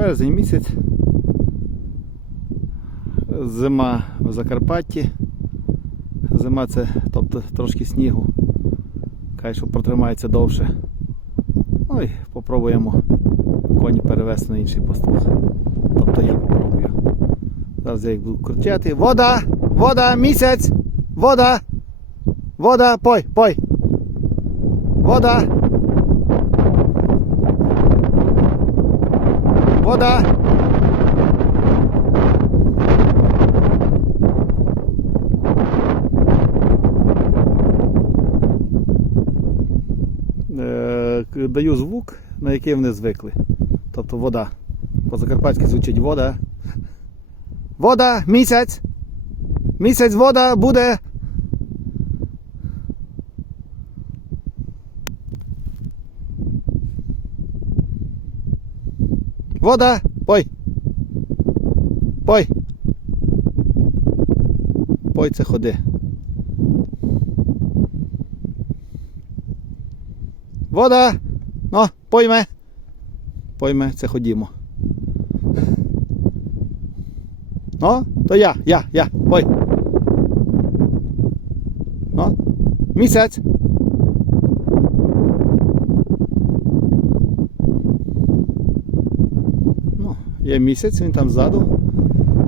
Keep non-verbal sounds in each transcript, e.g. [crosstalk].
Березень місяць. Зима в Закарпатті. Зима це тобто трошки снігу. Хай що протримається довше. Ну і попробуємо коні перевести на інший пастух. Тобто я попробую. Зараз я їх буду крутяти. Вода! Вода! Місяць! Вода! Вода! Пой! Пой! Вода! Вода! Е, Даю звук, на який вони звикли. Тобто вода. По-закарпатськи звучить вода. Вода! Місяць! Місяць вода буде! Вода! Пой! Пой! Пой це ходи. Вода! Ну, пойме! Пойме, це ходімо. Ну, то я, я, я, пой. Ну, місяць. Ну, є місяць, він там ззаду.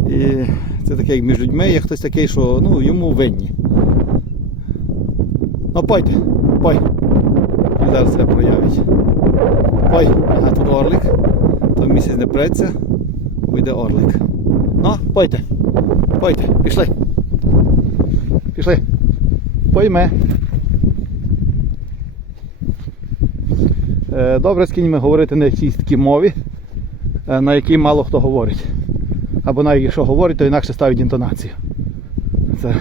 І це таке, як між людьми, є хтось такий, що ну, йому винні. Ну, пойте, пой. Зараз це проявить. Пой, ага, тут орлик. То місяць не преться, вийде орлик. Ну, пойте. Пойте, пішли. Пішли. Пойме. Е, Добре з кіньми говорити на якійсь такій мові, на якій мало хто говорить. Або навіть якщо говорить, то інакше ставить інтонацію. Це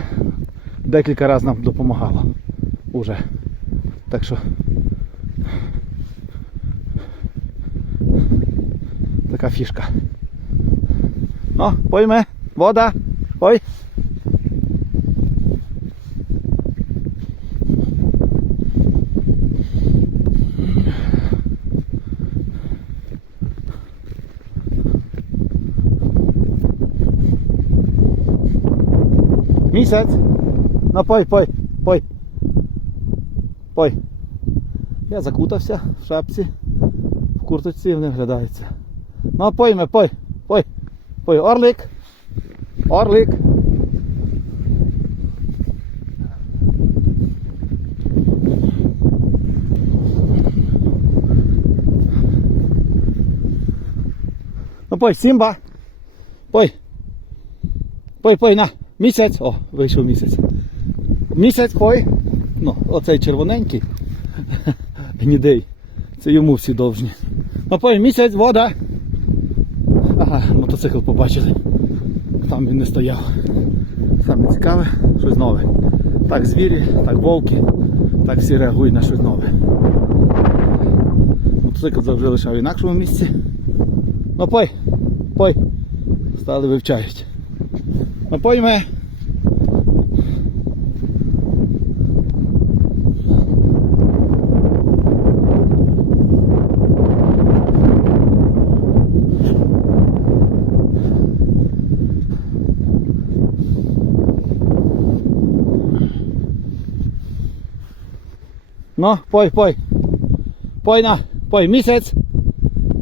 декілька разів нам допомагало уже. Так що така фішка. Ну, пойме, вода, ой. Місяць. Пой, пой, пой. Пой. Я закутався в шапці, в курточці не вглядається. Ну, пойме, пой, пой, пой, орлик. Орлик. Ну пой, Сімба. Пой. Пой, пой, на. Місяць. О, вийшов місяць. Місяць, пой. Ну, оцей червоненький. [laughs] Гнідий. Це йому всі довжні. Ну пой, місяць, вода. Ага, мотоцикл побачили. Там він не стояв. Саме цікаве, щось нове. Так звірі, так вовки, так всі реагують на щось нове. Мотоцикл завжди лишав в інакшому місці. Ну пой, пой. Стали вивчають. Ну пойме. Ну, пой, пой. Пой на, пой, місяць.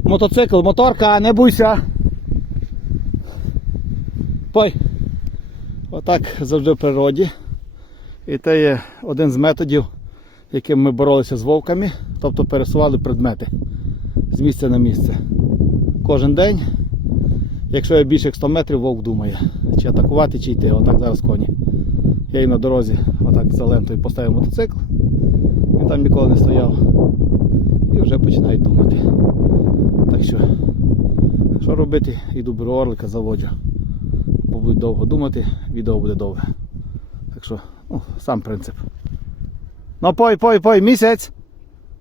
Мотоцикл, моторка, не буйся. Пой. Отак завжди в природі. І це є один з методів, яким ми боролися з вовками, тобто пересували предмети з місця на місце. Кожен день, якщо є більше як 100 метрів, вовк думає, чи атакувати, чи йти. Отак зараз коні. Я їм на дорозі отак за лентою поставив мотоцикл, він там ніколи не стояв. І вже починають думати. Так що, що робити? Іду беру орлика, заводжу. Будуть довго думати, відео буде довге. Так що, ну, сам принцип. Ну пой, пой, пой, місяць.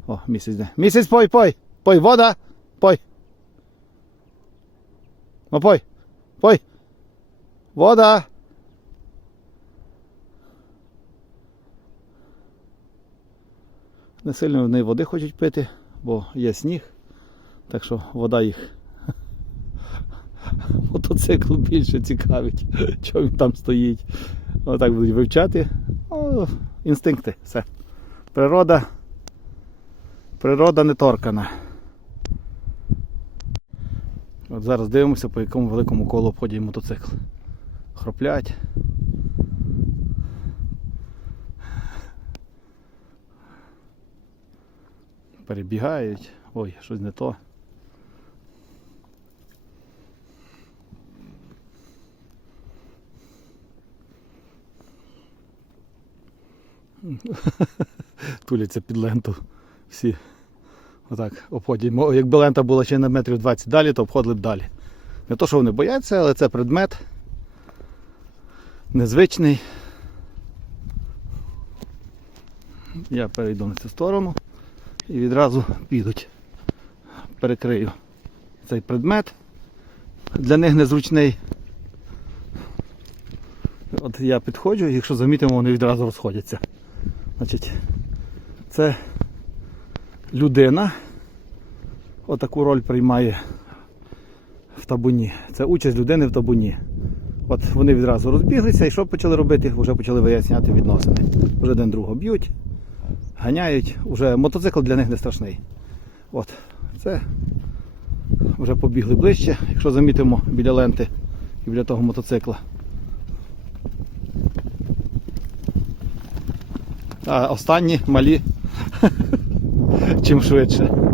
О, місяць де. Місяць пой, пой. Пой, вода. Пой. Ну пой. Пой. Вода. Не сильно вони води хочуть пити, бо є сніг. Так що вода їх мотоцикл більше цікавить, [laughs] що він там стоїть. Отак будуть вивчати. О, інстинкти, все. Природа. Природа не торкана. От зараз дивимося, по якому великому колу обходять мотоцикл. Хроплять. Перебігають. Ой, щось не то. [laughs] Туляться під ленту. Всі. Отак обходять. Якби лента була ще на метрів 20 далі, то обходили б далі. Не то, що вони бояться, але це предмет незвичний. Я перейду на цю сторону і відразу підуть. Перекрию цей предмет. Для них незручний. От я підходжу, якщо замітимо, вони відразу розходяться. Значить, це людина отаку роль приймає в табуні. Це участь людини в табуні. От вони відразу розбіглися і що почали робити? Вже почали виясняти відносини. Вже один другого б'ють, ганяють. Уже мотоцикл для них не страшний. От, це вже побігли ближче, якщо замітимо біля ленти і біля того мотоцикла. А останні малі [laughs] чим швидше.